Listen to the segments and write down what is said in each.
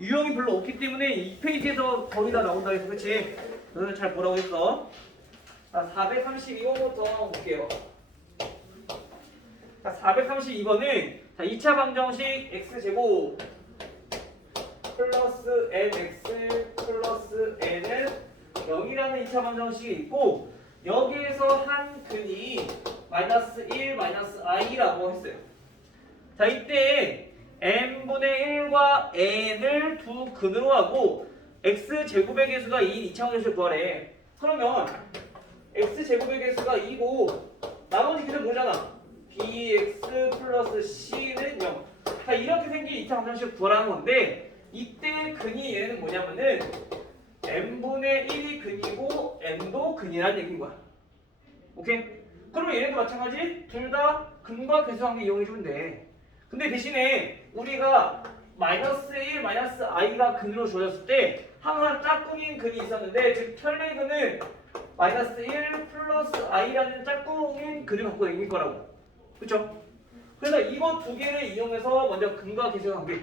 유형이 별로 없기 때문에 이 페이지에서 거의 다 나온다 해서 그치? 너는 잘 보라고 했어. 자, 432번부터 볼게요. 자, 432번은 자, 2차 방정식 x제곱 플러스 nx 플러스 n은 0이라는 2차 방정식이 있고 여기에서 한 근이 마이너스 1 마이너스 i라고 했어요. 자, 이때 n분의 1과 n을 두 근으로 하고 x제곱의 개수가 2인 2차 방정식을 구하래. 그러면 x제곱의 개수가 2고 나머지 개수 뭐잖아? bx 플러스 c는 0. 자, 이렇게 생긴 2차 방정식을 구하라는 건데 이때 근이 얘는 뭐냐면은 n분의 1이 근이고 n도 근이라는 얘기인 거야. 오케이? 그러면 얘네도 마찬가지 둘 다 근과 계수관계 이용해주면 돼. 근데 대신에 우리가 마이너스 1, 마이너스 i가 근으로 주어졌을 때 항상 짝꿍인 근이 있었는데 즉 편례근은 마이너스 1 플러스 i라는 짝꿍인 근을 갖고 다닐 거라고. 그쵸? 그래서 이거 두 개를 이용해서 먼저 근과 계수관계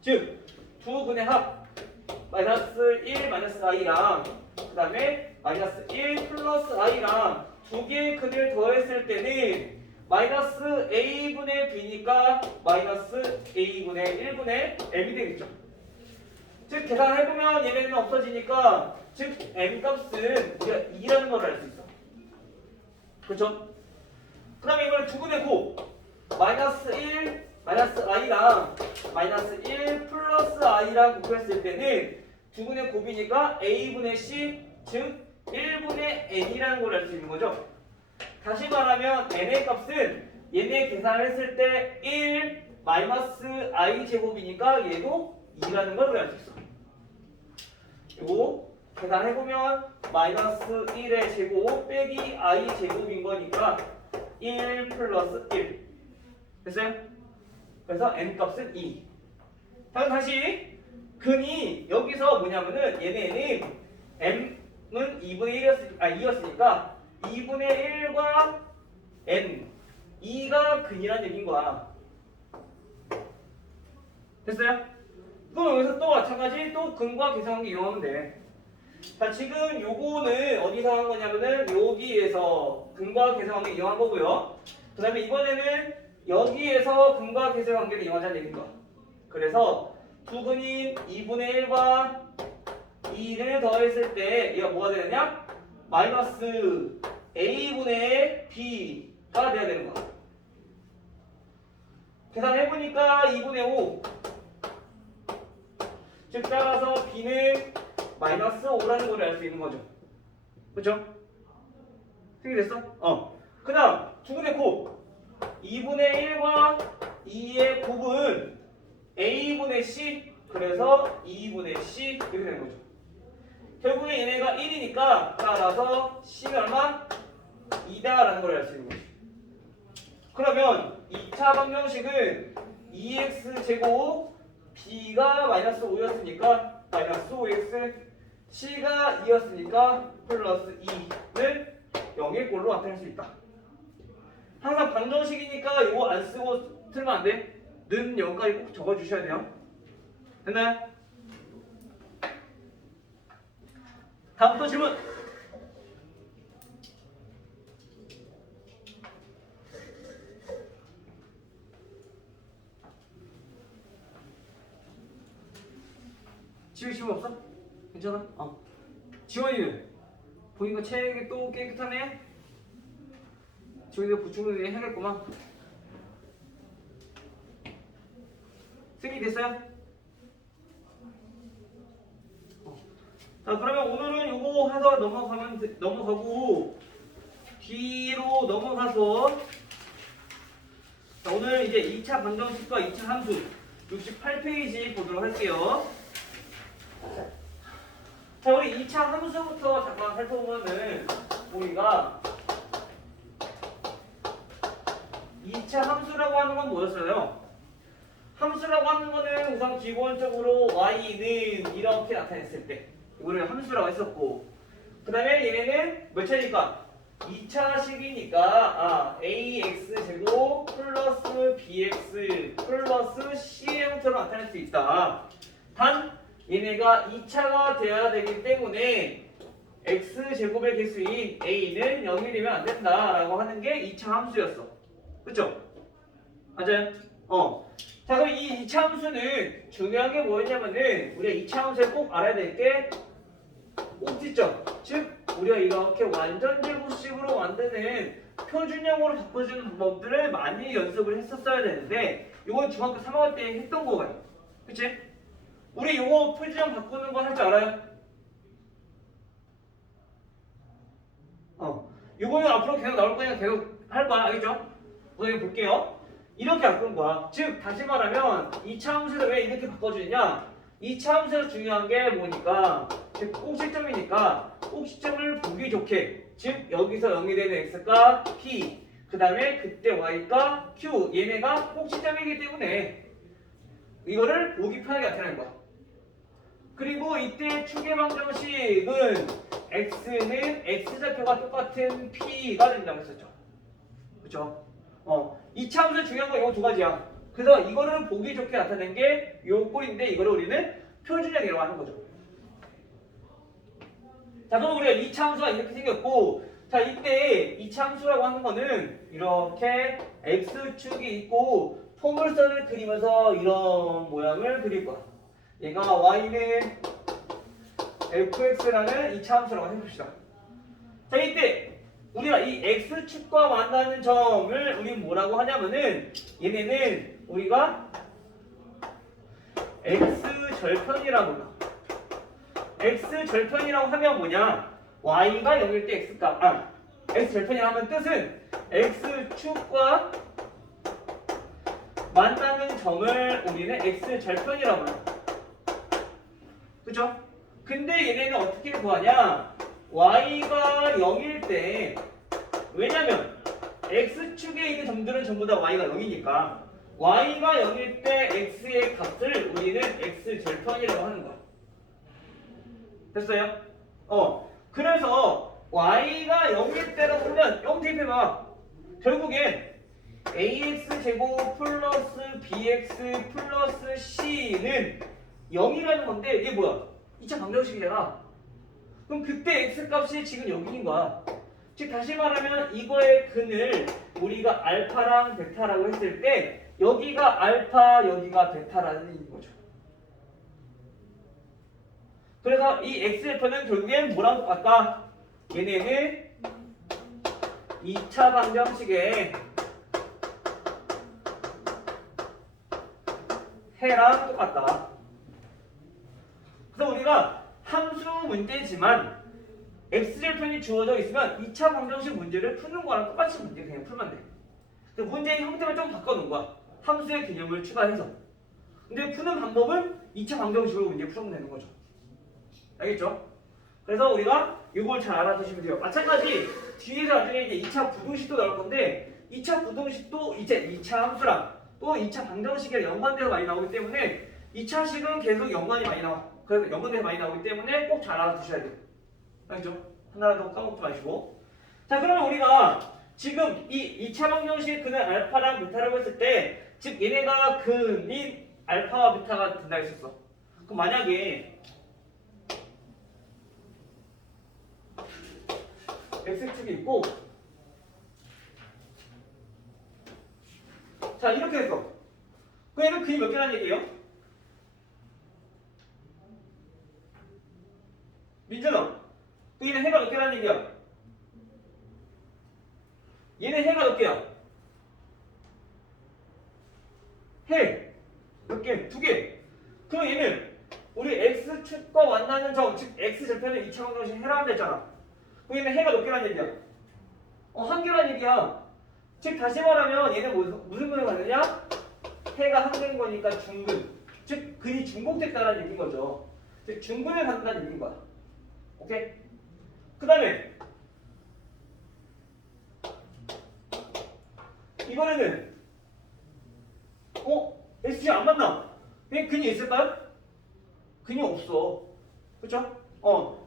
즉 두 근의 합 마이너스 1 마이너스 i랑 그 다음에 마이너스 1 플러스 i랑 두 개의 근을 더했을 때는 마이너스 a분의 b니까 마이너스 a분의 1분의 m이 되겠죠. 즉 계산해보면 얘네는 없어지니까 즉 m 값은 우리가 2라는 걸 알 수 있어. 그렇죠? 그 다음에 이걸 두 근의 곱 마이너스 1 마이너스 i랑 마이너스 1 플러스 i랑 곱했을 때는 두 근의 곱이니까 a분의 c 즉 1분의 n이라는 걸 알 수 있는 거죠. 다시 말하면 n의 값은 얘네 계산을 했을 때 1 마이너스 i 제곱이니까 얘도 2라는 걸 알 수 있어. 이거 계산해보면 마이너스 1의 제곱 빼기 i 제곱인 거니까 1 플러스 1 됐어요? 그래서 n 값은 2. 다시 근이 여기서 뭐냐면은 얘네는 m은 2분의 2였으니까 2분의 1과 n 2가 근이라는 얘기인 거야. 됐어요? 그럼 여기서 또 마찬가지 또 근과 계산관계 이용하면 돼. 자, 지금 요거는 어디서 한 거냐면은 여기에서 근과 계산관계 이용한 거고요. 그 다음에 이번에는 여기에서 근과 계산관계를 이용하자는 얘기인 거야. 그래서 두 근인 2분의 1과 2를 더했을 때 얘가 뭐가 되느냐? 마이너스 a분의 b가 돼야 되는 거야. 계산해보니까 2분의 5 즉 따라서 b는 마이너스 5라는 걸 알 수 있는 거죠. 그렇죠? 생각됐어? 그 다음 두 근의 곱 2분의 1과 2의 곱은 a분의 c 그래서 2분의 c 이렇게 되는 거죠. 결국에 얘네가 1이니까 따라서 c는 얼마? 2다라는 걸 알 수 있는 거지. 그러면 2차 방정식은 2x 제곱 b가 마이너스 5였으니까 마이너스 5x c가 2였으니까 플러스 2는 0의 꼴로 나타낼 수 있다. 항상 방정식이니까 이거 안 쓰고 틀면 안 돼. 는 0까지 꼭 적어주셔야 돼요. 됐나요? 다음 또 질문. 지훈 질문 없어? 괜찮아? 지원이는 보니까 책이 또 깨끗하네. 지원이가 보충을 해야겠구만. 승리 됐어요? 자, 그러면 오늘은 요거 해서 넘어가고 뒤로 넘어가서 자, 오늘 이제 2차 방정식과 2차 함수 68페이지 보도록 할게요. 자, 우리 2차 함수부터 잠깐 살펴보면은 우리가 2차 함수라고 하는 건 뭐였어요? 함수라고 하는 거는 우선 기본적으로 y는 이렇게 나타냈을 때 이거를 함수라고 했었고 그 다음에 얘네는 몇 차니까? 2차식이니까 ax제곱 플러스 bx 플러스 c의 형태로 나타낼 수 있다. 단 얘네가 2차가 되어야 되기 때문에 x제곱의 개수인 a는 0이 되면 안 된다라고 하는 게 2차 함수였어. 그쵸? 맞아요? 자, 그럼 이 2차 함수는 중요한 게 뭐였냐면은 우리가 2차 함수에 꼭 알아야 될 게 꼭지점. 즉 우리가 이렇게 완전 제곱식으로 만드는 표준형으로 바꿔주는 방법들을 많이 연습을 했었어야 되는데 이건 중학교 3학년 때 했던 거예요. 그치? 우리 이거 표준형 바꾸는 거 할 줄 알아요? 이거는 앞으로 계속 나올 거니까 계속 할 거야. 알겠죠? 우선 볼게요. 이렇게 바꾸는 거야. 즉 다시 말하면 2차 함수를 왜 이렇게 바꿔주느냐? 2차 함수에서 중요한 게 뭐니까 즉 꼭지점이니까 꼭지점을 보기 좋게 즉 여기서 0이 되는 x가 p 그 다음에 그때 y가 q 얘네가 꼭지점이기 때문에 이거를 보기 편하게 나타내는 거야. 그리고 이때 추계 방정식은 x는 x좌표가 똑같은 p가 된다고 했었죠. 그쵸? 2차 함수 중요한 건 이거 두 가지야. 그래서 이거를 보기 좋게 나타낸 게 요 꼴인데 이거를 우리는 표준형이라고 하는 거죠. 자, 그럼 우리가 2차 함수가 이렇게 생겼고 자, 이때 2차 함수라고 하는 거는 이렇게 x축이 있고 포물선을 그리면서 이런 모양을 그릴 거야. 얘가 y는 fx라는 2차 함수라고 해봅시다. 자, 이때 우리가 이 x축과 만나는 점을 우리는 뭐라고 하냐면은 얘네는 우리가 x절편이라고 해요. x절편이라고 하면 뭐냐? y가 0일 때 x값 x절편이라고 하면 뜻은 x축과 만나는 점을 우리는 x절편이라고 해요. 그죠? 근데 얘네는 어떻게 구하냐? y가 0일 때 왜냐면 x축에 있는 점들은 전부 다 y가 0이니까 y가 0일 때 x의 값을 우리는 x절편이라고 하는 거야. 됐어요? 그래서 y가 0일 때라고 하면 0 대입해봐. 결국엔 ax제곱 플러스 bx 플러스 c는 0이라는 건데 이게 뭐야? 2차 방정식이잖아. 그럼 그때 x값이 지금 여기인 거야. 즉 다시 말하면 이거의 근을 우리가 알파랑 베타라고 했을 때 여기가 알파 여기가 베타라는 얘기인 거죠. 그래서 이 x절편은 결국엔 뭐랑 똑같다? 얘네는 2차 방정식의 해랑 똑같다. 그래서 우리가 함수 문제지만 x절편이 주어져 있으면 2차 방정식 문제를 푸는 거랑 똑같이 문제 그냥 풀면 돼. 근데 문제의 형태만 좀 바꿔놓은 거야. 함수의 개념을 추가해서. 근데 푸는 방법은 2차 방정식으로 문제 풀면 되는 거죠. 알겠죠? 그래서 우리가 이걸 잘 알아두시면 돼요. 마찬가지 뒤에서 나중에 이제 2차 부등식도 나올 건데 2차 부등식도 이제 2차 함수랑 또 2차 방정식이랑 연관돼서 많이 나오기 때문에 2차식은 계속 연관이 많이 나와. 그래서 연관돼서 많이 나오기 때문에 꼭 잘 알아두셔야 돼요. 알겠죠? 하나라도 까먹지 마시고. 자, 그러면 우리가 지금 이 2차 방정식의 근을 알파랑 베타라고 했을 때 즉 얘네가 근인 알파와 베타가 된다 했었어. 그럼 만약에 x축이 있고 자 이렇게 했어. 그럼 얘는 근이 몇 개라는 얘기예요? 민준아, 그 얘는 해가 몇 개라는 얘기야? 얘는 해가 몇 개야? 해 몇 개? 두 개. 그럼 얘는 우리 x축과 만나는 점, 즉 x절편의 2차 방정식 해라고 했잖아. 그럼 얘는 해가 몇 개라는 얘기야? 한 개라는 얘기야. 즉 다시 말하면 얘는 무슨 근을 갖느냐? 해가 한 개인 거니까 중근. 즉 근이 중복됐다는 얘기인 거죠. 즉 중근을 갖는다는 얘기인 거야. 오케이? 그 다음에 이번에는 SG 안 만나. 그냥 근이 있을까요? 근이 없어. 그쵸?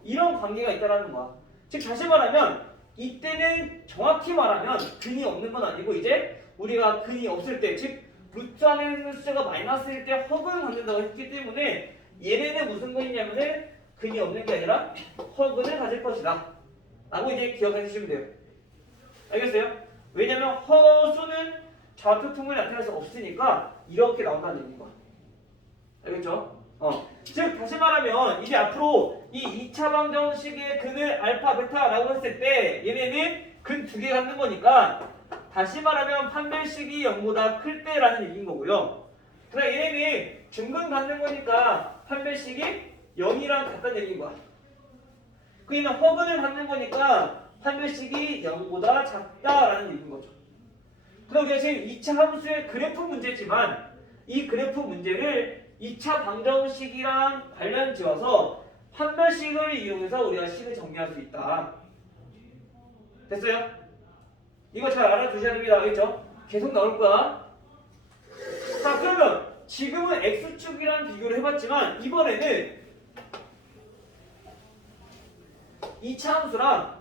이런 관계가 있다라는 거야. 즉 다시 말하면 이때는 정확히 말하면 근이 없는 건 아니고 이제 우리가 근이 없을 때 즉 루트 안에 있는 숫자가 마이너스일 때 허근을 갖는다고 했기 때문에 얘네는 무슨 근이냐면은 근이 없는 게 아니라 허근을 가질 것이다 라고 이제 기억해 주시면 돼요. 알겠어요? 왜냐면 허수는 좌표 통문이 나타날 수 없으니까 이렇게 나온다는 얘기인 거야. 알겠죠? 즉 다시 말하면 이제 앞으로 이 2차 방정식의 근을 알파 베타라고 했을 때 얘네는 근 두 개 갖는 거니까 다시 말하면 판별식이 0보다 클 때라는 얘기인 거고요. 그러나 얘네는 중근 갖는 거니까 판별식이 0이랑 같다는 얘기인 거야. 그러면 허근을 갖는 거니까 판별식이 0보다 작다라는 얘기인 거죠. 그럼 우리가 지금 2차 함수의 그래프 문제지만 이 그래프 문제를 2차 방정식이랑 관련 지어서 판별식을 이용해서 우리가 식을 정리할 수 있다. 됐어요? 이거 잘 알아두셔야 됩니다. 알겠죠? 계속 나올 거야. 자, 그러면 지금은 x축이랑 비교를 해봤지만 이번에는 2차 함수랑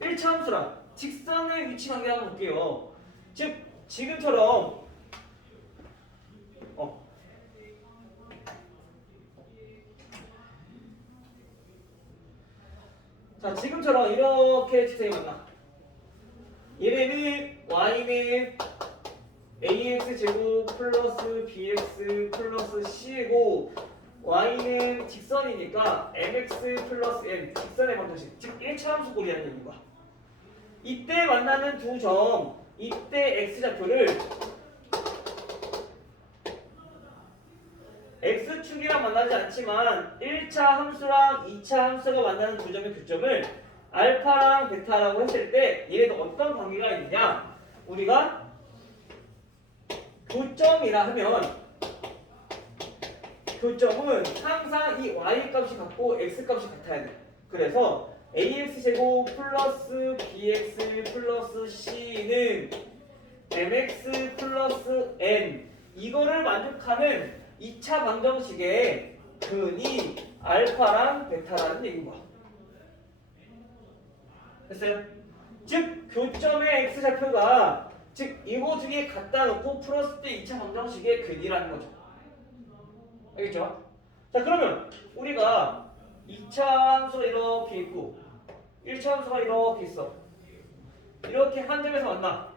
1차 함수랑 직선의 위치 관계 한번 볼게요. 즉 지금처럼 자 지금처럼 이렇게 직선이 만나. 얘네는 y는 ax 제곱 플러스 bx 플러스 c고 y는 직선이니까 mx 플러스 n 직선의 방정식 즉 1차 함수 꼴이라는 얘기인 거야. 이때 만나는 두 점 이때 x좌표를 x축이랑 만나지 않지만 1차 함수랑 2차 함수가 만나는 두 점의 교점을 알파랑 베타라고 했을 때 얘네도 어떤 관계가 있느냐 우리가 교점이라 하면 교점은 항상 이 y 값이 같고 x 값이 같아야 돼. 그래서 ax 제곱 플러스 bx 플러스 c는 mx 플러스 n 이거를 만족하는 2차 방정식의 근이 알파랑 베타라는 얘기인 거야. 됐어요? 즉 교점의 x좌표가 즉 이거 두 개 갖다 놓고 풀었을 때 2차 방정식의 근이라는 거죠. 알겠죠? 자 그러면 우리가 2차 함수가 이렇게 있고 1차 함수가 이렇게 있어. 이렇게 한 점에서 만나.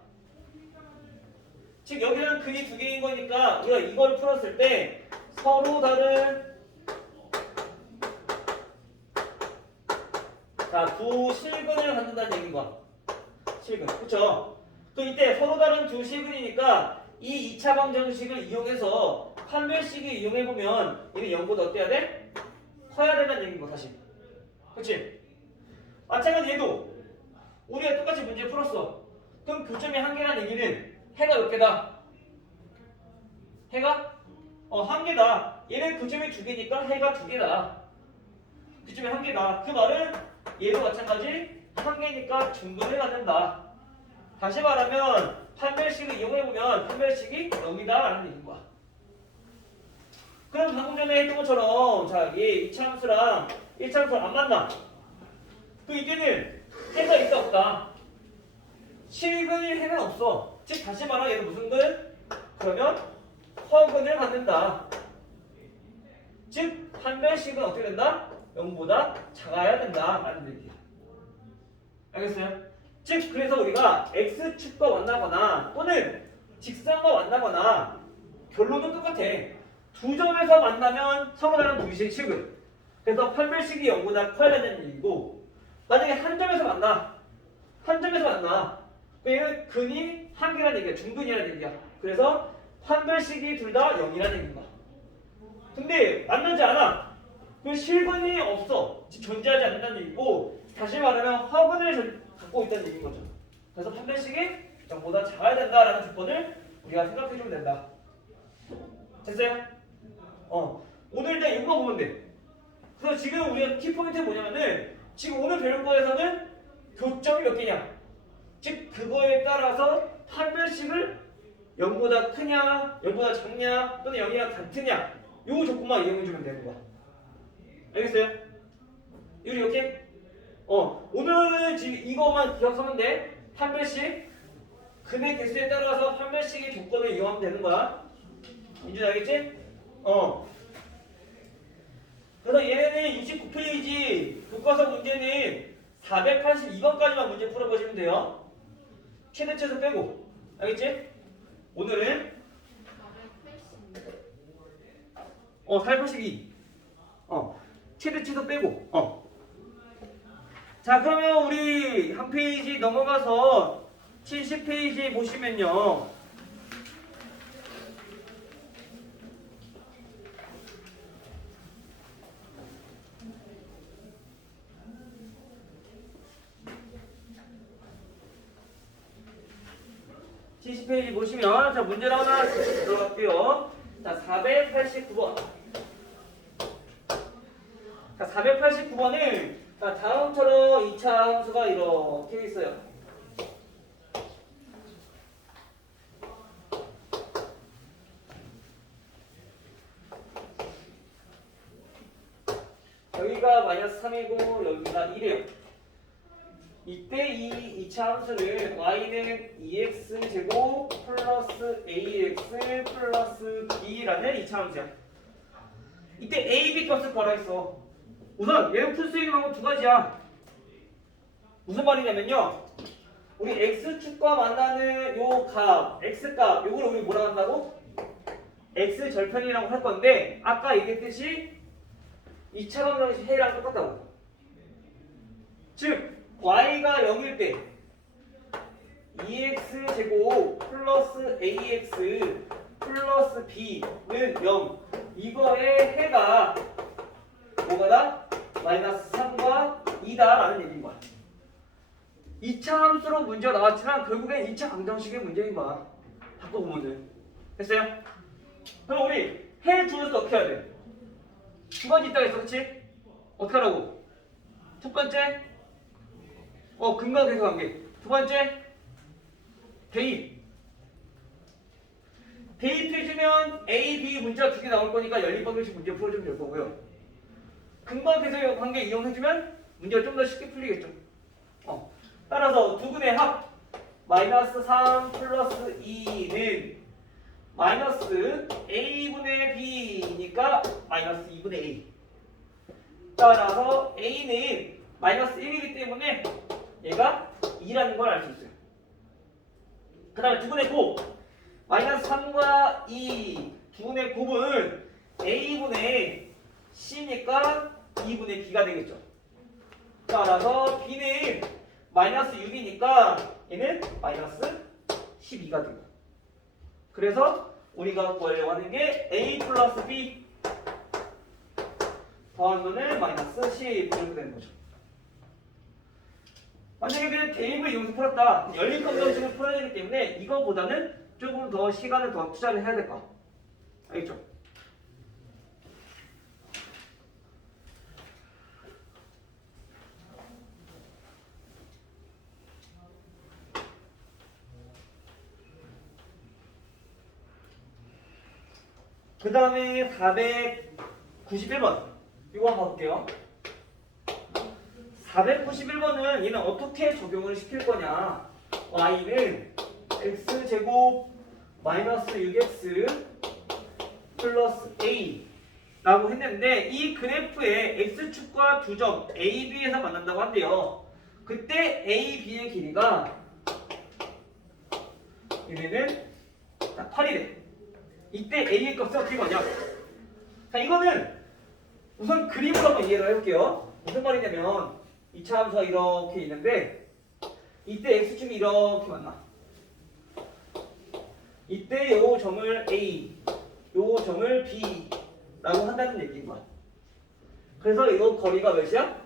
즉 여기는 근이 두 개인 거니까 우리가 이걸 풀었을 때 서로 다른 두 실근을 갖는다는 얘기인 거야. 실근. 그쵸? 또 이때 서로 다른 두 실근이니까 이 2차 방정식을 이용해서 판별식을 이용해보면 얘는 0보다 어때야 돼? 커야 된다는 얘기인 거 다시. 그치? 마찬가지 얘도 우리가 똑같이 문제 풀었어. 그럼 교점이 한 개라는 얘기는 해가 몇 개다? 해가? 한 개다. 얘는 교점이 두 개니까 해가 두 개다. 교점이 한 개다. 그 말은 얘도 마찬가지 한 개니까 중근을 갖는다. 다시 말하면 판별식을 이용해보면 판별식이 0이다 라는 얘기인 거야. 그럼 방금 전에 했던 것처럼 자, 얘 2차 함수랑 1차 함수랑 안 만나. 그 이때는 해가 있다 없다. 실근일 해는 없어. 즉 다시 말하면 얘는 무슨 근? 그러면 허근을 갖는다. 즉 판별식은 어떻게 된다? 0보다 작아야 된다 라는 얘기야. 알겠어요? 즉 그래서 우리가 x축과 만나거나 또는 직선과 만나거나 결론은 똑같아. 두 점에서 만나면 서로 다른 두 실근. 그래서 판별식이 0보다 커야 된다는 얘기고 만약에 한 점에서 만나. 얘는 근이 한 개라는 얘기야. 중근이라는 얘기야. 그래서 판별식이 둘 다 0이라는 얘기인가. 근데 만나지 않아. 그 실근이 없어. 존재하지 않는다는 얘기고 다시 말하면 허근을 갖고 있다는 얘기인 거죠. 그래서 판별식이 0보다 작아야 된다라는 조건을 우리가 생각해주면 된다. 됐어요? 오늘 일단 이거 보면 돼. 그래서 지금 우리가 키포인트 뭐냐면은 지금 오늘 배울 거에서는 교점이 몇 개냐. 즉 그거에 따라서 판별식을 0보다 크냐, 0보다 작냐, 또는 0이랑 같으냐 요 조건만 이용해주면 되는 거야. 알겠어요? 이렇게? 오늘은 지금 이거만 기억하면 돼. 판별식 근의 개수에 따라서 판별식의 조건을 이용하면 되는 거야. 인준 알겠지? 교과서 문제는 482번까지만 문제 풀어보시면 돼요. 최대치에서 빼고. 알겠지? 오늘은 482. 최대치에서 빼고. 자, 그러면 우리 한 페이지 넘어가서 70페이지 보시면요. 페이지 보시면 자 문제를 하나 들어갈게요. 자 489번. 자 489번은 자 다음처럼 2차 함수가 이렇게 있어요. 여기가 마이너스 3이고 여기가 1이에요. 이때 이 2차 함수는 y는 2x제곱 플러스 ax 플러스 b라는 2차 함수야. 이때 a, b 값을 구하라. 우선 얘는 풀 수 있는 방법 두 가지야. 무슨 말이냐면요. 우리 x축과 만나는 요 값, x값, 요걸 우리 뭐라 한다고? x절편이라고 할 건데 아까 얘기했듯이 2차 방정식 해랑 똑같다고. 즉 y가 0일 때 2x제곱 플러스 ax 플러스 b는 0. 이거의 해가 뭐가다? 마이너스 3과 2다 라는 얘기인 거야. 2차 함수로 문제가 나왔지만 결국엔 2차 방정식의 문제인 거야. 바꿔보면 돼. 됐어요? 그럼 우리 해 주어서 어떻게 해야 돼? 두 가지 있다고 했어, 그치? 어떻게 하라고? 첫 번째 근각에서 관계. 두 번째 대입. 대입해주면 A, B 문자 두 개 나올 거니까 연립방정식 문제 풀어주면 될 거고요. 근각에서 관계 이용해주면 문제가 좀 더 쉽게 풀리겠죠. 따라서 두근의 합 마이너스 3 플러스 2는 마이너스 A분의 B니까 마이너스 2분의 A. 따라서 A는 마이너스 1이기 때문에 얘가 2라는 걸 알 수 있어요. 그 다음에 두분의 곱 마이너스 3과 2 두분의 곱은 A분의 C니까 2분의 B가 되겠죠. 따라서 B는 마이너스 6이니까 얘는 마이너스 12가 되고. 그래서 우리가 구하려고 하는 게 A 플러스 B 더한 거는 마이너스 10 이렇게 되는 거죠. 만약에 그냥 대입을 이용해서 풀었다. 연립방정식을 풀어야 되기 때문에 이거보다는 조금 더 시간을 더 투자를 해야 될 거야. 알겠죠? 그 다음에 491번 이거 한번 볼게요. 491번은 얘는 어떻게 적용을 시킬 거냐. y는 x제곱 마이너스 6x 플러스 a 라고 했는데 이 그래프에 x축과 두 점 a, b에서 만난다고 한대요. 그때 a, b의 길이가 얘네는 8이래. 이때 a의 값을 어떻게 구하냐. 자, 이거는 우선 그림으로 한번 이해를 해볼게요. 무슨 말이냐면 2차 함수가 이렇게 있는데 이때 x축이 이렇게 만나. 이때 요 점을 A, 요 점을 B라고 한다는 얘기인 거야. 그래서 이거 거리가 몇이야?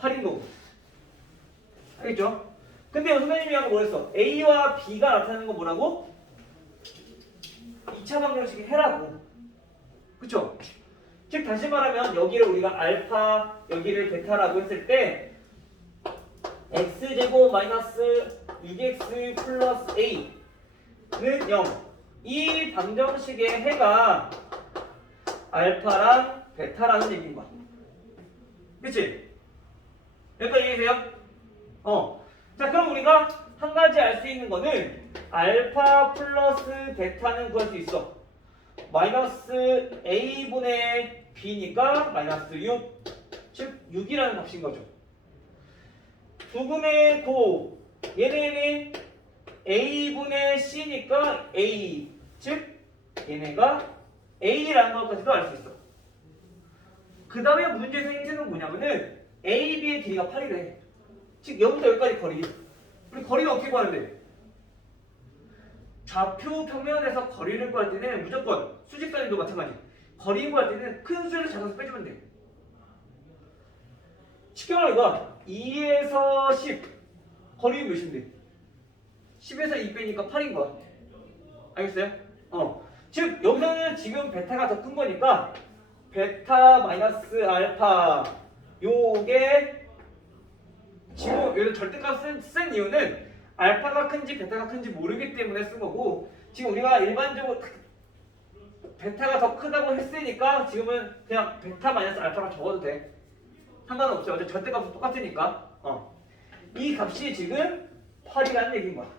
8인 거고. 알겠죠? 근데 선생님이 아까 뭐랬어? A와 B가 나타나는 건 뭐라고? 2차 방정식의 해라고. 그쵸? 즉 다시 말하면 여기를 우리가 알파, 여기를 베타라고 했을 때 x제곱 마이너스 6x 플러스 a는 0. 이 방정식의 해가 알파랑 베타라는 얘기인 거야. 그치? 여기까지 이해되세요? 자, 그럼 우리가 한 가지 알 수 있는 거는 알파 플러스 베타는 구할 수 있어. 마이너스 a분의 b니까 마이너스 6 즉 6이라는 값인 거죠. 부분의 고 얘네는 A분의 C니까 A 즉 얘네가 A라는 것까지도 알 수 있어. 그 다음에 문제에서 힌트는 뭐냐면은 A, B의 길이가 8이래. 즉 여기부터 여기까지 거리. 우리 거리는 어떻게 구하는데? 좌표 평면에서 거리를 구할 때는 무조건 수직선에도 마찬가지. 거리 구할 때는 큰 수에서 작은 수 빼주면 돼. 쉽게 말해 봐. 2에서 10 거리는 몇인데? 10에서 2 빼니까 8인 거야. 알겠어요? 즉 여기서는 지금 베타가 더 큰 거니까 베타 마이너스 알파 요게 지금 여기서 절대값 쓴 이유는 알파가 큰지 베타가 큰지 모르기 때문에 쓴 거고, 지금 우리가 일반적으로 베타가 더 크다고 했으니까 지금은 그냥 베타 마이너스 알파가 적어도 돼. 상관없어. 어차피 절대값은 똑같으니까. 이 값이 지금 8이라는 얘기인 거야.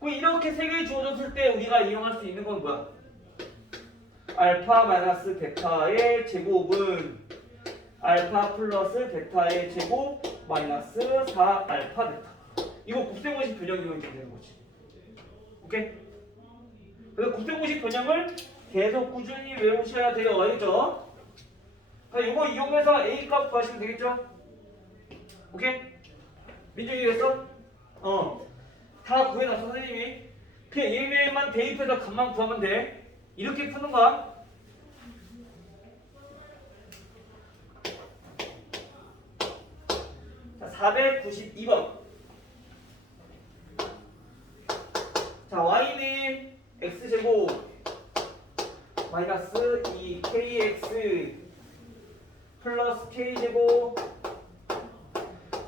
그럼 이렇게 세 개 주어졌을 때 우리가 이용할 수 있는 건 뭐야? 알파 마이너스 베타의 제곱은 알파 플러스 베타의 제곱 마이너스 4 알파 베타. 이거 곱셈공식 변형 이용이 되는 거지. 오케이? 그래서 곱셈공식 변형을 계속 꾸준히 외우셔야 돼요. 알겠죠? 이거 이용해서 A 값 구하시면 되겠죠? 오케이? 민준이 됐어? 다 구해놨어 선생님이. 그냥 얘네만 대입해서 값만 구하면 돼. 이렇게 푸는 거야. 자, 492번. 자, y는 x제곱 마이너스 2kx 플러스 k제곱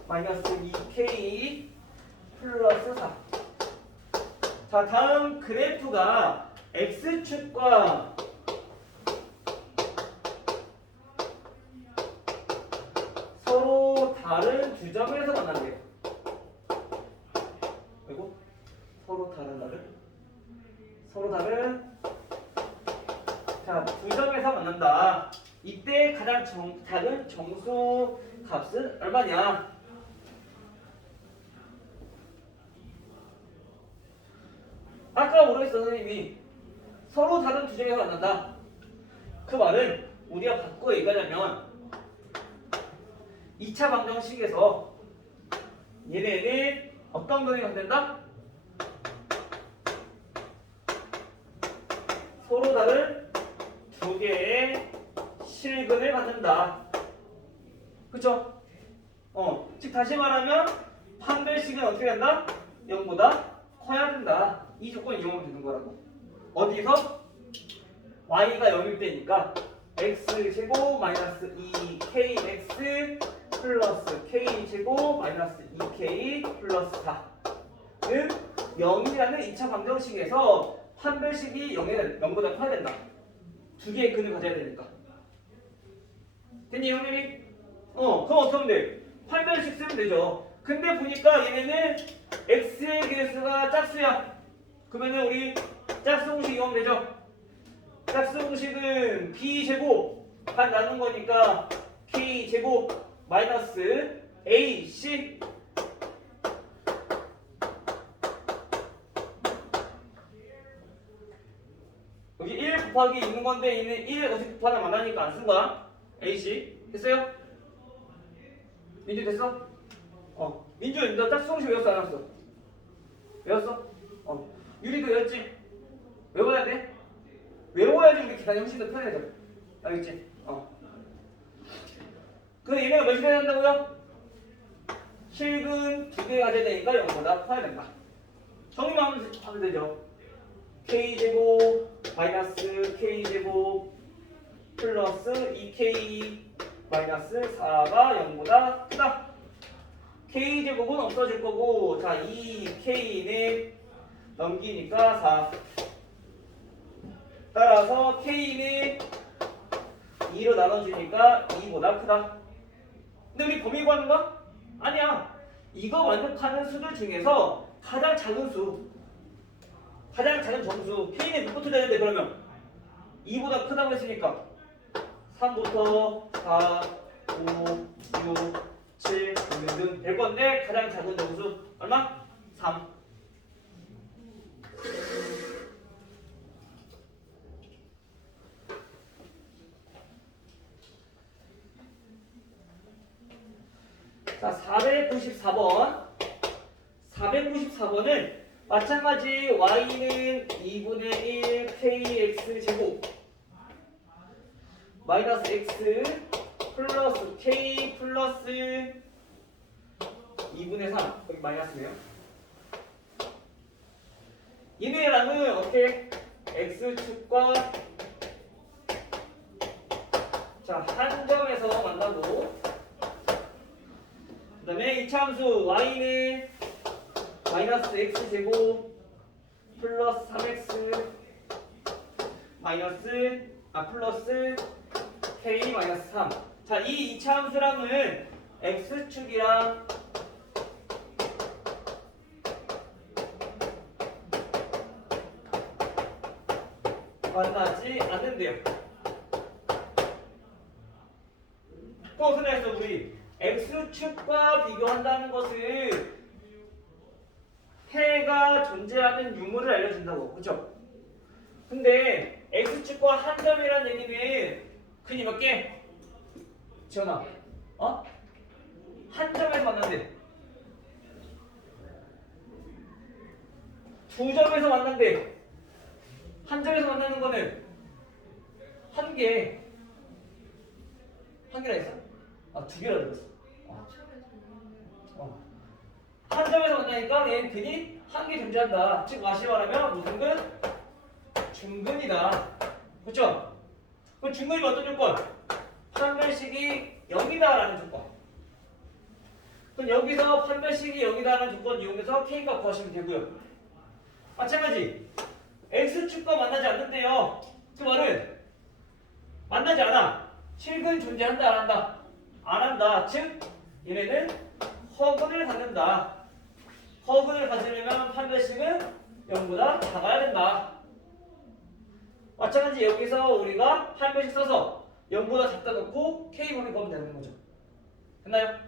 마이너스 2k 플러스 4. 자, 다음 그래프가 x축과 서로 다른 두 점에서 만난대요. 그리고 서로 다른 자, 두 점에서 만난다. 이때 가장 작은 정수 값은 얼마냐? 아까 모르겠어 선생님이 서로 다른 두 점에서 만난다. 그 말은 우리가 바꿔 얘기하자면 2차 방정식에서 얘네는 어떤 근이 갖는다? 서로 다른 두 개의 실근을 갖는다. 그쵸? 즉 다시 말하면 판별식은 어떻게 된다? 0보다 커야 된다. 이 조건을 이용하면 되는 거라고. 어디서? y가 0일 때니까 x제곱 마이너스 2kx 플러스 k제곱 마이너스 2k 플러스 4는 0이라는 2차 방정식에서 판별식이 0보다 커야 된다. 두 개의 근을 가져야 되니까. 됐니 형님이? 그럼 어떻게 하면 돼? 판별식 쓰면 되죠. 근데 보니까 얘네는 x의 개수가 짝수야. 그러면은 우리 짝수 공식 이용하면 되죠. 짝수 공식은 b제곱 반 나눈 거니까 k제곱 마이너스 ac 여기 1 곱하기 있는 건데 얘는 1 어떻게 곱하다 만나니까 안 쓴 거야. ac 됐어요? 민주 됐어? 민주 너 짝수 공식 외웠어 안 외웠어? 외웠어? 유리도 외웠지? 외워야 돼? 외워야지 우리 계산이 훨씬 더 편해져. 알겠지? 그럼 얘네가 몇이 돼야 된다고요? 실근 두 개 가져야 되니까 0보다 커야 된다. 정리만 하면 되죠. k제곱 마이너스 k제곱 플러스 2k 마이너스 4가 0보다 크다. k제곱은 없어질 거고, 자 2k는 넘기니까 4. 따라서 k는 2로 나눠주니까 2보다 크다. 근데 우리 범위 구하는 거? 아니야. 이거 완벽하는 수들 중에서 가장 작은 수, 가장 작은 정수 k는 몇부터 되는데 그러면 2보다 크다고 했으니까 3부터 4, 5, 6, 7 등등 될 건데 가장 작은 정수 얼마? 3. 자, 494번. 494번은 마찬가지 y는 2분의 1 kx 제곱 마이너스 x 플러스 k 플러스 2분의 3 여기 마이너스네요. 이네랑은 어떻게 x축과 자, 한 점에서 만나고 그 다음에 이차함수 y는 마이너스 x제곱 플러스 3x 마이너스 플러스 k 마이너스 3. 자, 이 이차함수랑은 x축이랑 만나지 않는데요. 또 선생님 우리 x축과 비교한다는 것은 해가 존재하는 유무를 알려준다고, 그쵸? 근데 x축과 한 점이란 얘기는 근이 몇 개? 지원아, 한 점에서 만난대. 두 점에서 만난대. 한 점에서 만나는 거는 한 개. 한 개라 했어? 두 개라 들었어. 한 점에서 만나니까 얘는 근이 한 개 존재한다. 즉 다시 말하면 무슨 근? 중근이다. 그렇죠? 그럼 중근이 어떤 조건? 판별식이 0이다라는 조건. 그럼 여기서 판별식이 0이다라는 조건 이용해서 k값 구하시면 되고요. 마찬가지 x축과 만나지 않는데요. 그 말은 만나지 않아. 실근 존재한다 안 한다? 안 한다. 즉 얘네는 허근을 갖는다. 허근을 가지려면 판별식은 0보다 작아야 된다. 마찬가지 여기서 우리가 판별식 써서 0보다 작다 놓고 K분을 구하면 되는 거죠. 됐나요?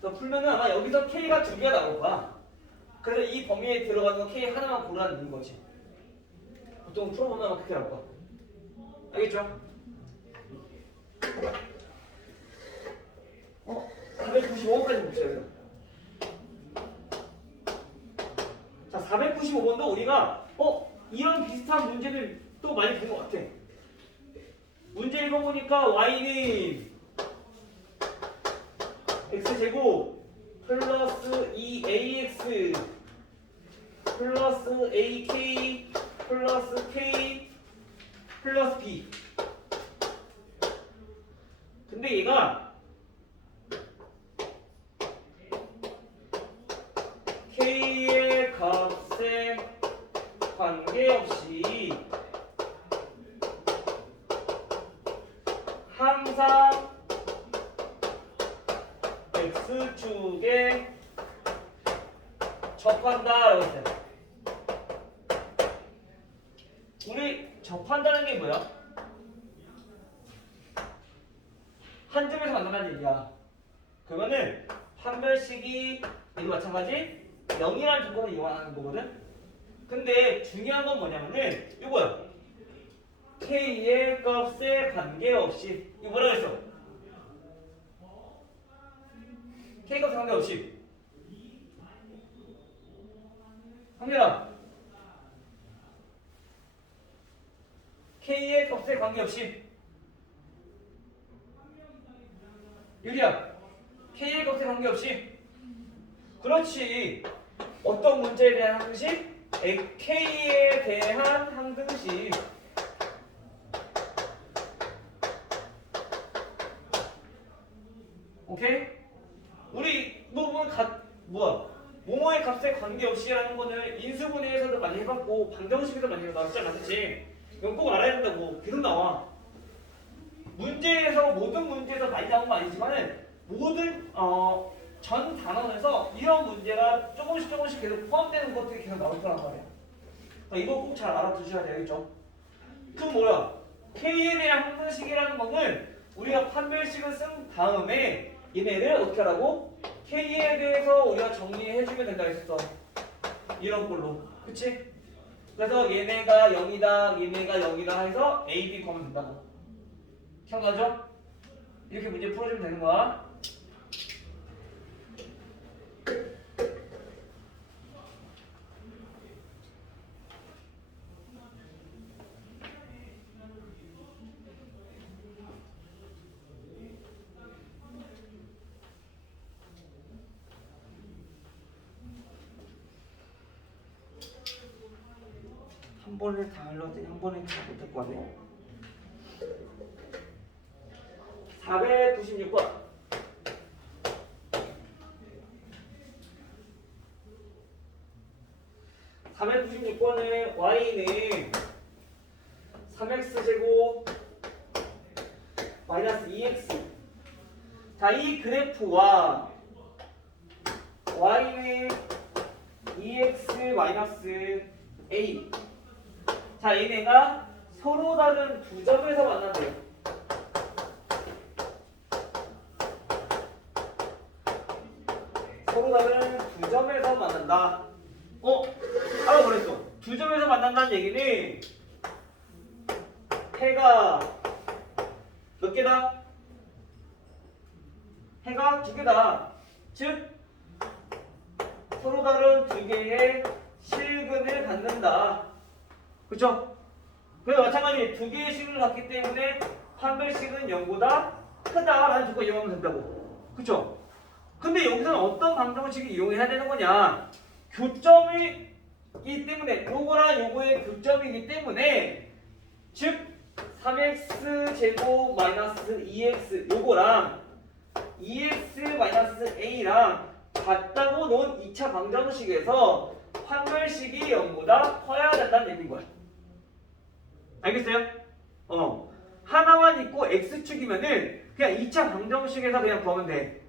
그래서 풀면은 아마 여기서 K가 두 개가 나올 거야. 그래서 이 범위에 들어가는 건 K 하나만 고르라는 거지. 보통 풀어보면 아마 그렇게 나올 거야. 알겠죠? 495번까지 봅시다. 자, 495번도 우리가 이런 비슷한 문제를 또 많이 본 것 같아. 문제 읽어보니까 y는 x제곱 플러스 2ax 플러스 ak 플러스 k 플러스 b. 근데 얘가 k의 값에 관계없이 항상 x축에 접한다라고 했어요. 우리 접한다는 게 뭐야? 한 점에서 만난다는 얘기야. 그거는 판별식이 이거 마찬가지 0이라는 조건을 이용하는 거거든. 근데 중요한 건 뭐냐면은 이거야. k의 값에 관계없이 이거 뭐라 그랬어? k 값에 관계없이 황렬아 k의 값에 관계없이 유리야 k의 값에 관계없이 그렇지. 어떤 문제에 대한 항식? k에 대한 항등식. 오케이? 우리 부분 뭐뭐의 값에 관계없이라는 거는 인수분해에서도 많이 해봤고 방정식에서 많이 나왔잖아, 그렇지? 이건 꼭 알아야 된다고. 계속 나와. 문제에서 모든 문제에서 많이 나온 건 아니지만은 모든 전 단원에서 이런 문제가 조금씩 계속 포함되는 것들이 계속 나올 거란 말이야. 이거 꼭 잘 알아두셔야 되겠죠? 그럼 뭐야? K에 대한 항등식이라는 거는 우리가 판별식을 쓴 다음에 얘네를 어떻게 하라고? K에 대해서 우리가 정리해주면 된다 했었어. 이런 걸로. 그치? 그래서 얘네가 0이다, 얘네가 0이다 해서 A, B 구하면 된다고. 기억나죠? 이렇게 문제 풀어주면 되는 거야. 한 번에 다 하려더니 한 번에 다 못할 거 같네. 496번. 496번에 y는 3x제곱 마이너스 2x. 자, 이 그래프와 y는 2x 마이너스 a. 자, 얘네가 서로 다른 두 점에서 만난대요. 서로 다른 두 점에서 만난다. 아까 그랬어. 두 점에서 만난다는 얘기는 해가 몇 개다? 해가 두 개다. 즉 서로 다른 두 개의 실근을 갖는다. 그쵸? 그래 마찬가지 두 개의 식을 갖기 때문에 판별식은 0보다 크다라는 조건 이용하면 된다고. 그쵸? 근데 여기서는 어떤 방정식을 이용해야 되는 거냐? 교점이기 때문에 요거랑 요거의 교점이기 때문에 즉 3x 제곱 마이너스 2x 요거랑 2x 마이너스 a랑 같다고 놓은 2차 방정식에서 판별식이 0보다 커야 된다는 얘기인 거야. 알겠어요? 하나만 있고 x축이면은 그냥 2차 방정식에서 그냥 구하면 돼.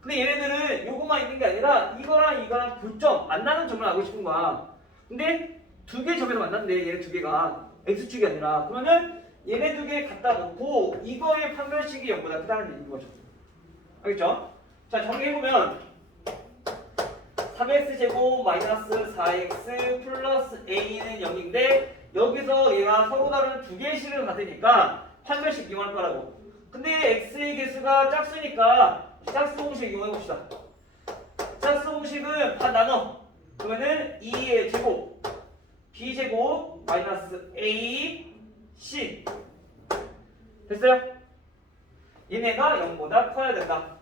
근데 얘네들은 요거만 있는 게 아니라 이거랑 이거랑 교점, 만나는 점을 알고 싶은 거야. 근데 두 개 점에서 만났는데 얘네 두 개가 x축이 아니라 그러면은 얘네 두 개 갖다 놓고 이거의 판별식이 0보다 크다는 얘기인 거죠. 알겠죠? 자, 정리해보면 3x제곱 마이너스 4x 플러스 a는 0인데 여기서 얘가 서로 다른 두 개의 식을 갖으니까 판별식 이용할 거라고. 근데 x의 개수가 짝수니까 짝수 공식 이용해봅시다. 짝수 공식은 반 나눠. 그러면은 2의 제곱 b제곱 마이너스 a c 됐어요? 얘네가 0보다 커야 된다.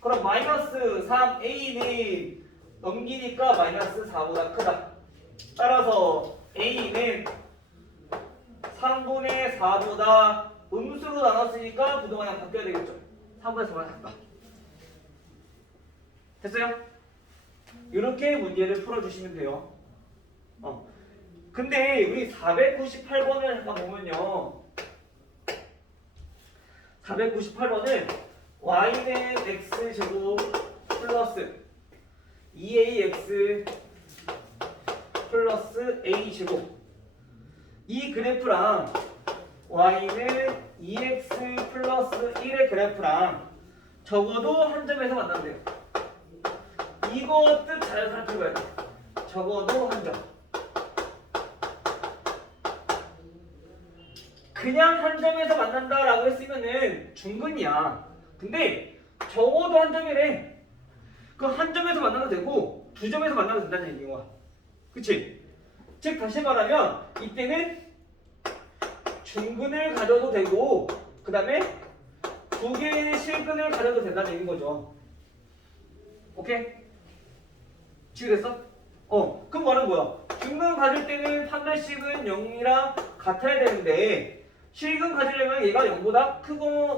그럼 마이너스 3a는 넘기니까 마이너스 4보다 크다. 따라서 a는 3분의 4보다 음수로 나눴으니까 부동안이 바뀌어야 되겠죠. 3분의 4보다 작다. 됐어요? 이렇게 문제를 풀어주시면 돼요. 근데 우리 498번을 잠깐 보면요. 498번은 y는 x제곱 플러스 2ax 플러스 a제곱 이 그래프랑 y는 2x 플러스 1의 그래프랑 적어도 한 점에서 만난대요. 이거 뜻 잘 살펴봐야 돼. 적어도 한 점. 그냥 한 점에서 만난다라고 했으면은 중근이야. 근데 적어도 한 점이래. 그 한 점에서 만나도 되고 두 점에서 만나도 된다는 얘기야. 그치? 즉 다시 말하면 이때는 중근을 가져도 되고 그 다음에 두 개의 실근을 가져도 된다는 얘기인 거죠. 오케이? 지금 됐어? 그럼 말은 뭐야? 중근 가질 때는 판별식은 0이랑 같아야 되는데 실근 가지려면 얘가 0보다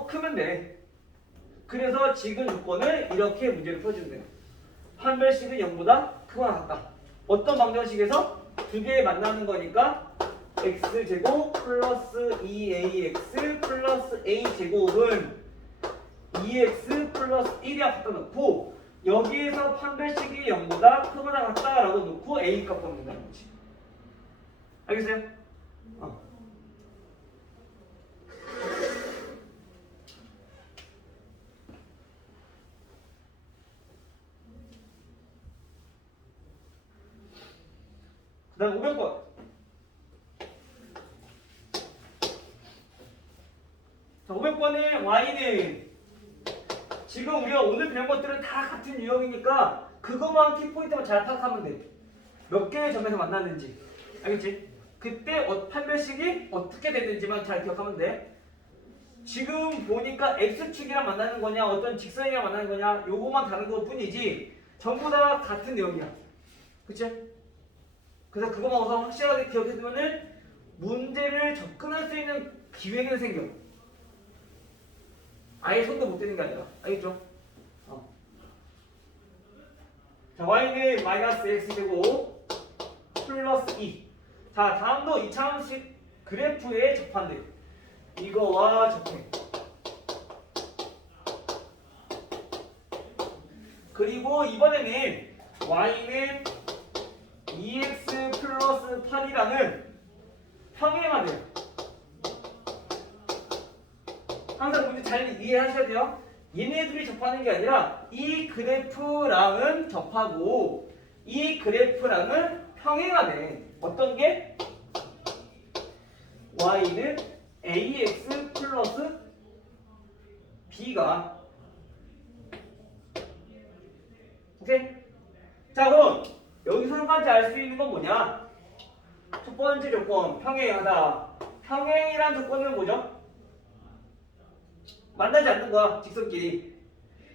크면 돼. 그래서 지금 조건을 이렇게 문제를 풀어주면 돼요. 판별식은 0보다 크거나 같다. 어떤 방정식에서 두 개 만나는 거니까 x제곱 플러스 2ax 플러스 a제곱은 2x 플러스 1이랑 갖다 놓고 여기에서 판별식이 0보다 크거나 같다라고 놓고 a 값 뽑는다는 거지. 알겠어요? 어. 그 다음 500번. 자, 500번에 y는 지금 우리가 오늘 배운 것들은 다 같은 유형이니까 그것만 키포인트만 잘 파악하면 돼. 몇 개의 점에서 만났는지. 알겠지? 그때 판별식이 어떻게 됐는지만 잘 기억하면 돼. 지금 보니까 x축이랑 만나는 거냐 어떤 직선이랑 만나는 거냐 요거만 다른 것 뿐이지 전부 다 같은 내용이야. 그치? 그래서 그거만 우선 확실하게 기억해두면은 문제를 접근할 수 있는 기회는 생겨. 아예 손도 못 대는 게 아니라. 알겠죠? 자, y는 마이너스 x제곱 플러스 2. 자, 다음도 이차원식 그래프에 접한대. 이거와 접해. 그리고 이번에는 y는 2x 플러스 8이라는 평행하네요. 항상 문제 잘 이해하셔야 돼요. 얘네들이 접하는 게 아니라 이 그래프랑은 접하고 이 그래프랑은 평행하네. 어떤 게? y는 ax 플러스 b가 오케이? 자, 그럼 여기서 한 가지 알 수 있는 건 뭐냐? 첫 번째 조건 평행하다. 평행이란 조건은 뭐죠? 만나지 않는 거야, 직선끼리.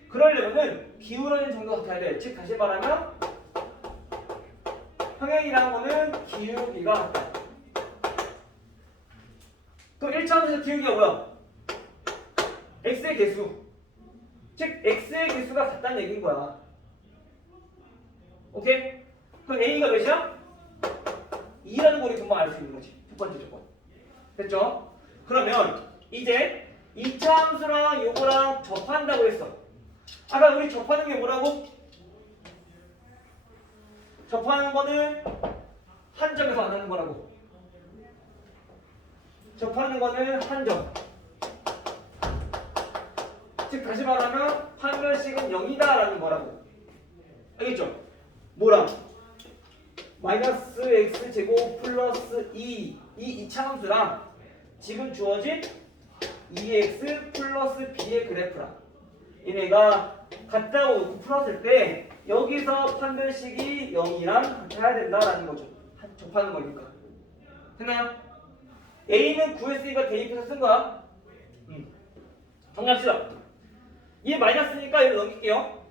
그러려면은 기울어진 정도가 같아야 돼. 즉 다시 말하면 평행이라는 거는 기울기가 같다. 또 1차원에서 기울기가 뭐야? x의 개수. 즉 x의 개수가 같다는 얘기인 거야. 오케이? 그럼 a가 몇이야? 2라는 거 우리 금방 알 수 있는 거지. 첫 번째 조건. 됐죠? 그러면 이제 2차 함수랑 요거랑 접한다고 했어. 아까 우리 접하는 게 뭐라고? 접하는 거는 한 점에서 만나는 거라고. 접하는 거는 한 점. 즉 다시 말하면 판별식은 0이다 라는 거라고. 알겠죠? 뭐랑? 마이너스 x제곱 플러스 2 이 2차 함수랑 지금 주어진 2x 플러스 b의 그래프랑 얘네가 같다고 풀었을 때 여기서 판별식이 0이랑 같아야 된다라는 거죠. 접하는 거니까. 됐나요? a는 구했으니까 대입해서 쓴 거야. 정리합시다. 얘 마이너스니까 이거 넘길게요.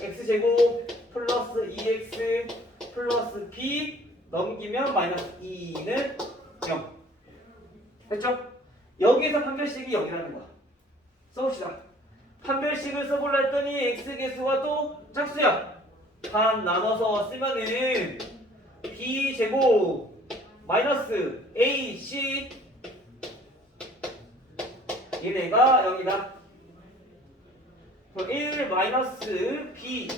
x제곱 플러스 2x 플러스 b 넘기면 마이너스 2는 0. 됐죠? 여기서 판별식이 0이라는 거야. 써봅시다. 판별식을 써볼라 했더니 x개수가 또 짝수야. 반 나눠서 쓰면은 b제곱 마이너스 ac 얘네가 0이다. 그럼 1 마이너스 b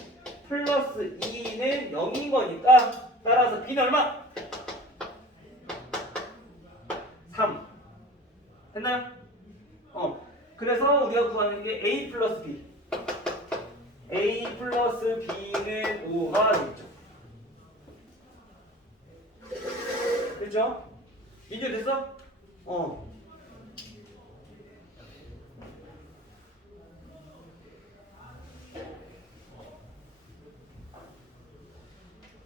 플러스 2는 0인 거니까 따라서 b는 얼마? 3. 됐나요? 그래서 우리가 구하는 게 a 플러스 b. a 플러스 b는 5가 되겠죠. 그렇죠? 이제 됐어?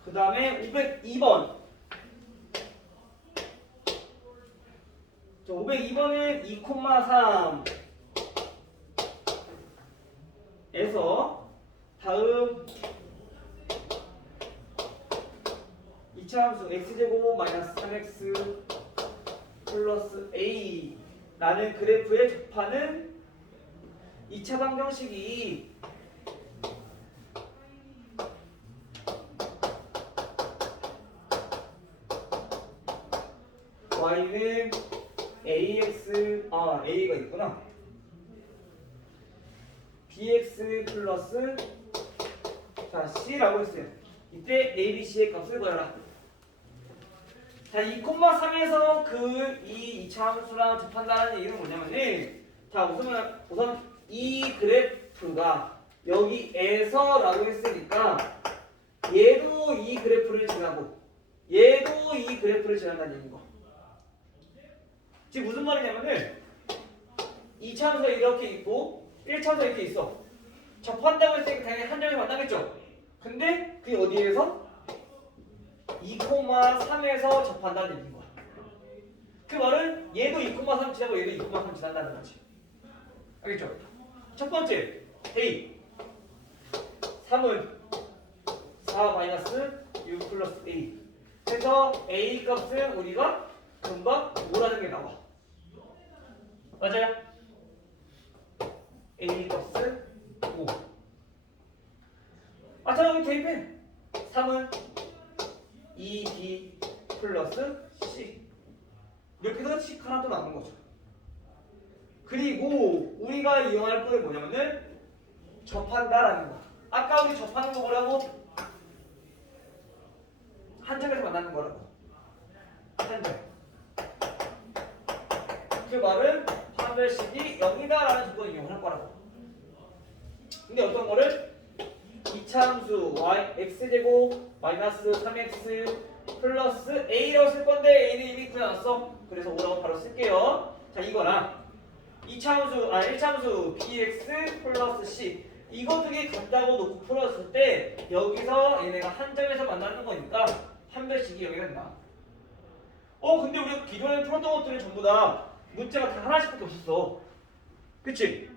그 다음에 502번. 502번은 2,3 에서 다음 2차 함수 x제곱 마이너스 3x 플러스 a 라는 그래프에 접하는 2차 방정식이 y는 a가 있구나. bx 플러스 c라고 했어요. 이때 a, b, c의 값을 구하라. 자, 2,3에서 이 2차 함수랑 접한다는 얘기는 뭐냐면은 자, 우선 이 그래프가 여기에서라고 했으니까 얘도 이 그래프를 지나고 얘도 이 그래프를 지난다는 얘기인 거. 지금 무슨 말이냐면은 2차 함수가 이렇게 있고 1차 함수가 이렇게 있어. 접한다고 했으니까 당연히 한 점에서 만나겠죠. 근데 그게 어디에서? 2,3에서 접한다는 얘기인 거야. 그 말은 얘도 2,3 지나고 얘도 2,3 지난다는 거지. 알겠죠? 첫 번째 A 3은 4-6 플러스 A 그래서 A 값은 우리가 금방 뭐라는 게 나와. 맞아요? A 값은 5. 자, 여기 대입해. 3은 2B 플러스 C. 이렇게 해서 C 하나 또 남은 거죠. 그리고 우리가 이용할 거는 뭐냐면은 접한다라는 거. 아까 우리 접하는 거 뭐라고? 한 점에서 만나는 거라고. 한 점. 그 말은 판별식이 0이다라는 조건을 이용할 거라고. 근데 어떤 거를 2차 함수 y x제곱 마이너스 3x 플러스 a라고 쓸 건데 a는 이미 구해놨어. 그래서 5라고 바로 쓸게요. 자, 이거랑 1차 함수 bx 플러스 c 이거 두 개 같다고 놓고 풀었을 때 여기서 얘네가 한 점에서 만나는 거니까 판별식이 여기가 된다. 근데 우리가 기존에 풀었던 것들은 전부 다 문자가 다 하나씩밖에 없었어. 그치?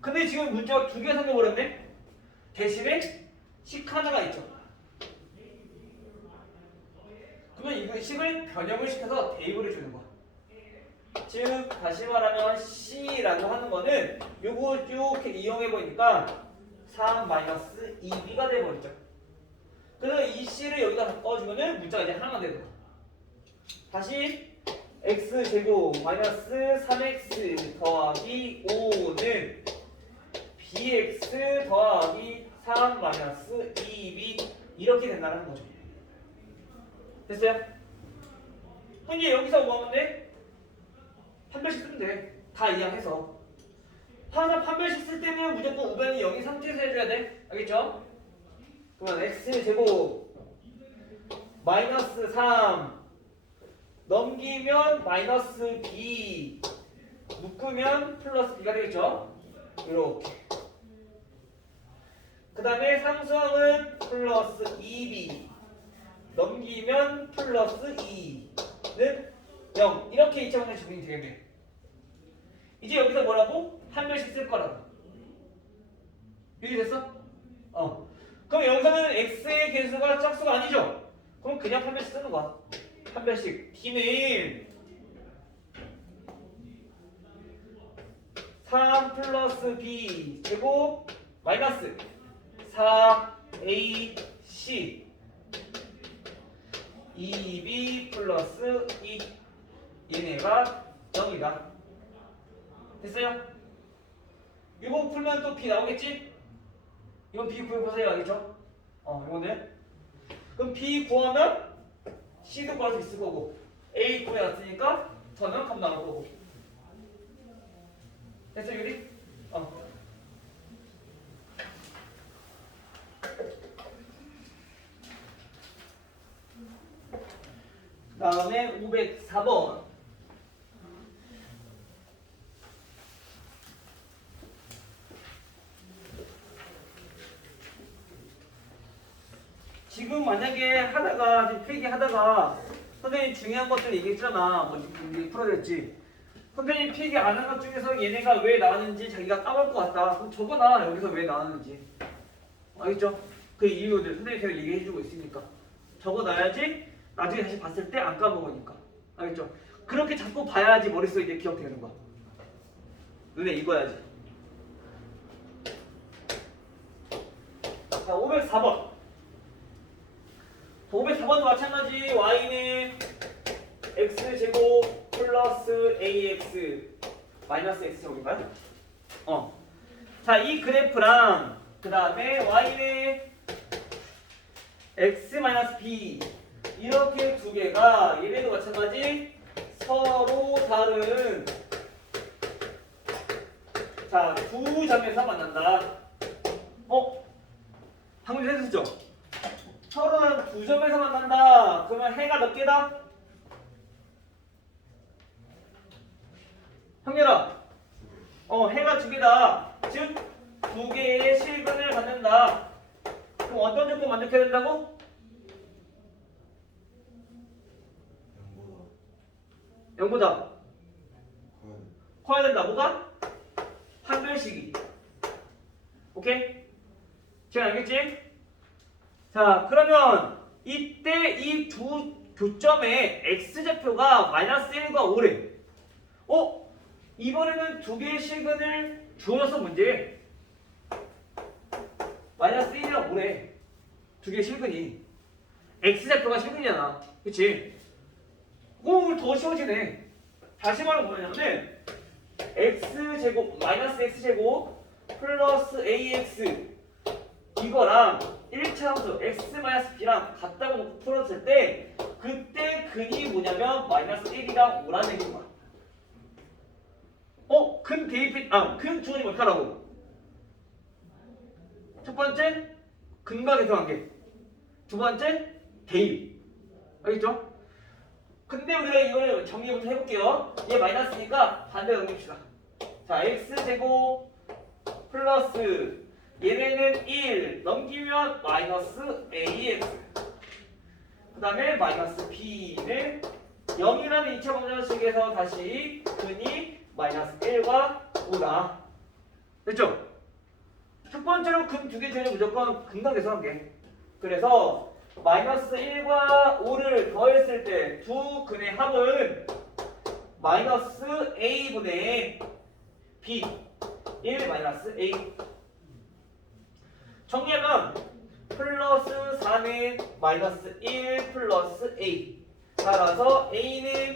근데 지금 문자가 두 개가 생겨버렸네? 대신에 식 하나가 있죠. 그러면 이 식을 변형을 시켜서 대입을 해주는 거야. 즉 다시 말하면 C라고 하는 거는 요거 이렇게 이용해 보니까 3-2B가 돼버리죠. 그래서 이 C를 여기다 바꿔주면은 문자가 이제 하나만 되는 거야. 다시 x제곱 마이너스 3x 더하기 5는 bx 더하기 3 마이너스 2b 이렇게 된다는 거죠. 됐어요? 이제 여기서 뭐 하면 돼? 판별식 쓰면 돼. 다 이해해서. 항상 판별식 쓸 때는 무조건 우변이 0인 상태에서 해줘야 돼. 알겠죠? 그러면 x제곱 마이너스 3 넘기면 마이너스 b 묶으면 플러스 b가 되겠죠? 이렇게. 그 다음에 상수항은 플러스 2b 넘기면 플러스 2는 0 이렇게 2차 방정식 적용이 되겠네. 이제 여기서 뭐라고? 판별식 쓸 거라고. 이해됐어? 그럼 여기서는 x의 개수가 짝수가 아니죠? 그럼 그냥 판별식 쓰는 거야. 판별식 b는 3 플러스 b 제곱 마이너스 4ac 2b 플러스 2 얘네가 0이다. 됐어요? 이거 풀면 또 b 나오겠지? 이건 b 구해보세요. 알겠죠? 이거는 그럼 b 구하면 c도 구할 수 있을 거고 a 구해놨으니까 저는 값 나올 거고. 됐어 유리? 그 다음에 504번 지금 만약에 하다가 지금 필기하다가 선생님 중요한 것들 얘기했잖아. 뭐 풀어냈지. 선생님 필기 안 한 것 중에서 얘네가 왜 나왔는지 자기가 까먹을 것 같다. 그럼 적어놔. 여기서 왜 나왔는지. 알겠죠? 그 이유들 선생님이 계속 얘기해주고 있으니까 적어놔야지 나중에 다시 봤을 때 안 까먹으니까. 알겠죠? 그렇게 자꾸 봐야지 머릿속에 이제 기억되는 거야. 눈에 익어야지. 자, 504번 504번도 마찬가지. y는 x제곱 플러스 ax 마이너스 x제곱인가요? 자, 이 그래프랑 그 다음에 y는 x 마이너스 b 이렇게 두 개가 얘네도 마찬가지 서로 다른 자, 두 점에서 만난다. 방금 했었죠? 서로 다른 두 점에서 만난다. 그러면 해가 몇 개다? 형렬아, 해가 두 개다. 즉, 두 개의 실근을 갖는다. 그럼 어떤 조건 만족해야 된다고? 0보다 커야 된다. 뭐가? 판별식이. 오케이? 지금 알겠지? 자, 그러면 이때 이 두 교점의 x좌표가 마이너스 1과 5래. 이번에는 두 개의 실근을 주어서 문제. 마이너스 1이랑 5래. 두 개의 실근이. x좌표가 실근이잖아. 그치? 오늘 더 쉬워지네. 다시 말하면 뭐냐면 x제곱 마이너스 x제곱 플러스 ax 이거랑 1차 함수 x-b랑 같다고 놓고 풀었을 때 그때 근이 뭐냐면 마이너스 1이랑 5라는 얘기인 거야. 근 대입 근 주어진 어떻게 하라고? 첫 번째 근과 대성관계, 두 번째 대입. 알겠죠? 근데 우리가 이거를 정리부터 해볼게요. 얘 마이너스니까 반대 넘깁시다. 자, x제곱 플러스 얘네는 1 넘기면 마이너스 ax 그 다음에 마이너스 b는 0이라는 2차 방정식에서 다시 근이 마이너스 1과 5다. 됐죠? 첫 번째로 근 두 개 중에 무조건 근과 대성관계. 그래서 마이너스 1과 5를 더했을 때 두 근의 합은 마이너스 a분의 b 1 마이너스 a. 정리하면 플러스 4는 마이너스 1 플러스 a. 따라서 a는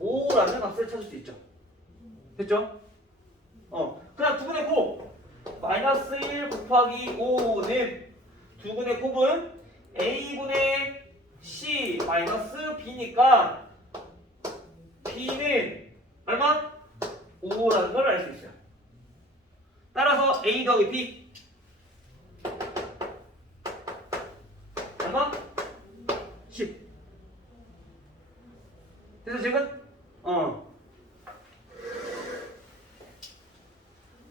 5라는 값을 찾을 수 있죠. 됐죠? 그 다음 두 근의 곱 마이너스 1 곱하기 5는 두 근의 곱은 a분의 c 마이너스 b니까 b는 얼마? 5라는 걸 알 수 있어요. 따라서 a 더하기 b 얼마? 10. 그래서 지금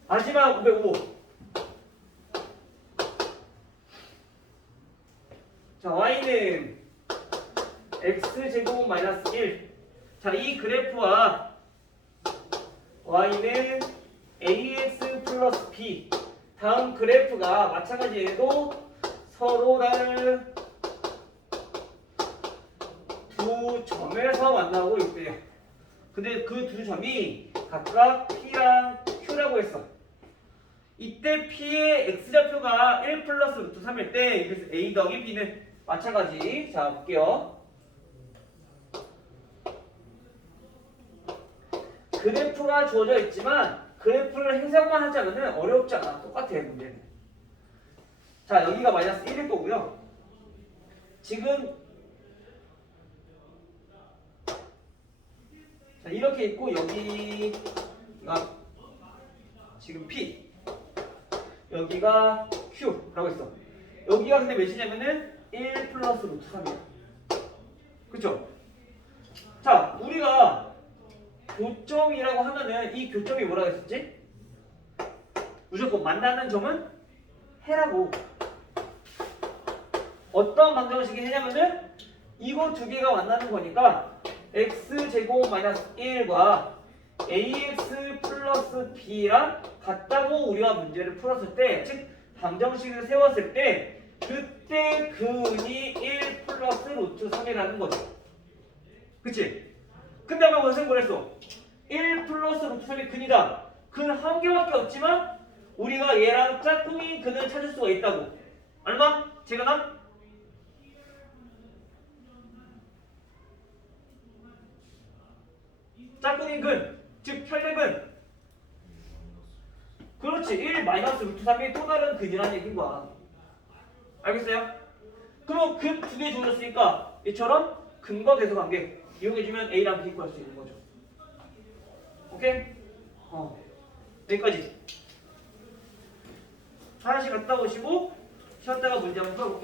마지막 505. 자, y는 x제곱 마이너스 1. 자, 이 그래프와 y는 ax 플러스 b. 다음 그래프가 마찬가지로 서로 다른 두 점에서 만나고 있대요. 근데 그 두 점이 각각 p랑 q라고 했어. 이때 p의 x좌표가 1 플러스 루트 3일 때 그래서 a 더하기 b는 마찬가지. 자, 볼게요. 그래프가 주어져 있지만 그래프를 해석만 하지 않으면 어렵지 않아. 똑같아 문제는. 자, 여기가 마이너스 1일 거고요. 지금 자, 이렇게 있고 여기가 지금 p 여기가 q라고 했어. 여기가 근데 몇이냐면은 1 플러스 루트 3이야. 그쵸? 자, 우리가 교점이라고 하면은 이 교점이 뭐라고 했었지? 무조건 만나는 점은 해라고. 어떤 방정식이 해냐면은 이거 두 개가 만나는 거니까 x제곱 마이너스 1과 ax 플러스 b랑 같다고 우리가 문제를 풀었을 때, 즉 방정식을 세웠을 때 그때 근이 1 플러스 루트 3이라는 거죠. 그치? 근데 아까 무슨 걸 했어? 1 플러스 루트 3이 근이다. 근 한 개밖에 없지만 우리가 얘랑 짝꿍인 근을 찾을 수가 있다고. 얼마? 제가 짝꿍인 근, 즉 혈액은 그렇지 1 마이너스 루트 3이 또 다른 근이라는 얘기인 거야. 알겠어요? 그럼 근 두 개 주어졌으니까 이처럼 근거 계속 관계 이용해주면 A랑 B 구할 수 있는 거죠. 오케이? 여기까지. 화장실 갔다 오시고 쉬었다가 문제 한번 풀어볼게요.